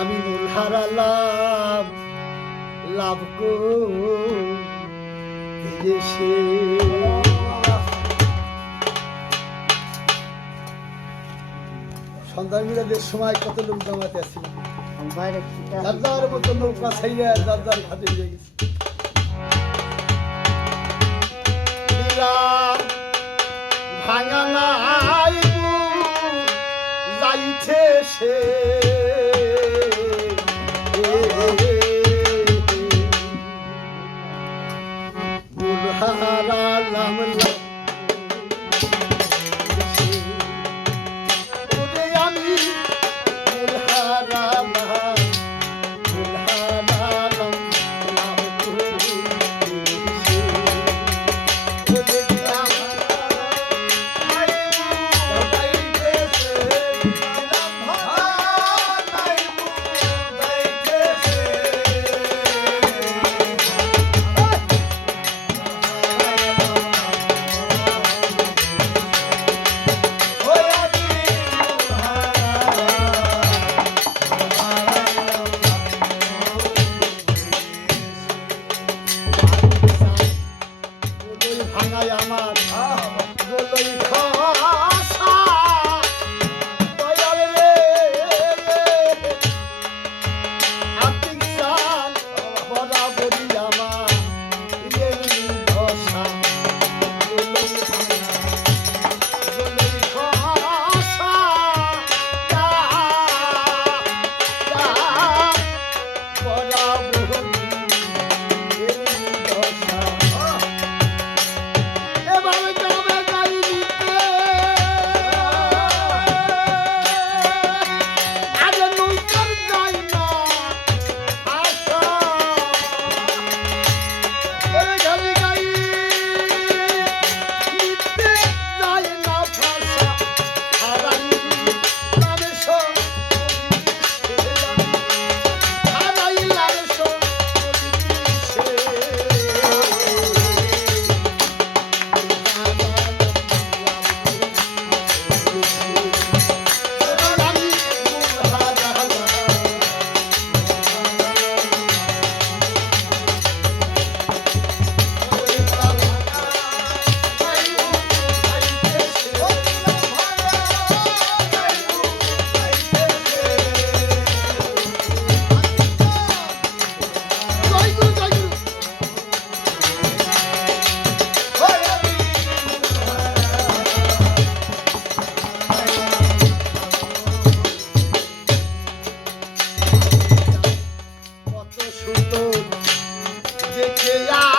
আমি মূল হারালাম লাভ করেছে সন্ধ্যা মিলাদের সময় কত লোক জমাতে আসছিল। যার মতো নৌকা ছাইয়া যার ঘাটে নিয়ে গেছে। দিলাম ভাঙা নাই যাইছে সে। I'm Allah, Allah. দেখে আ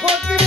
Rodrigo.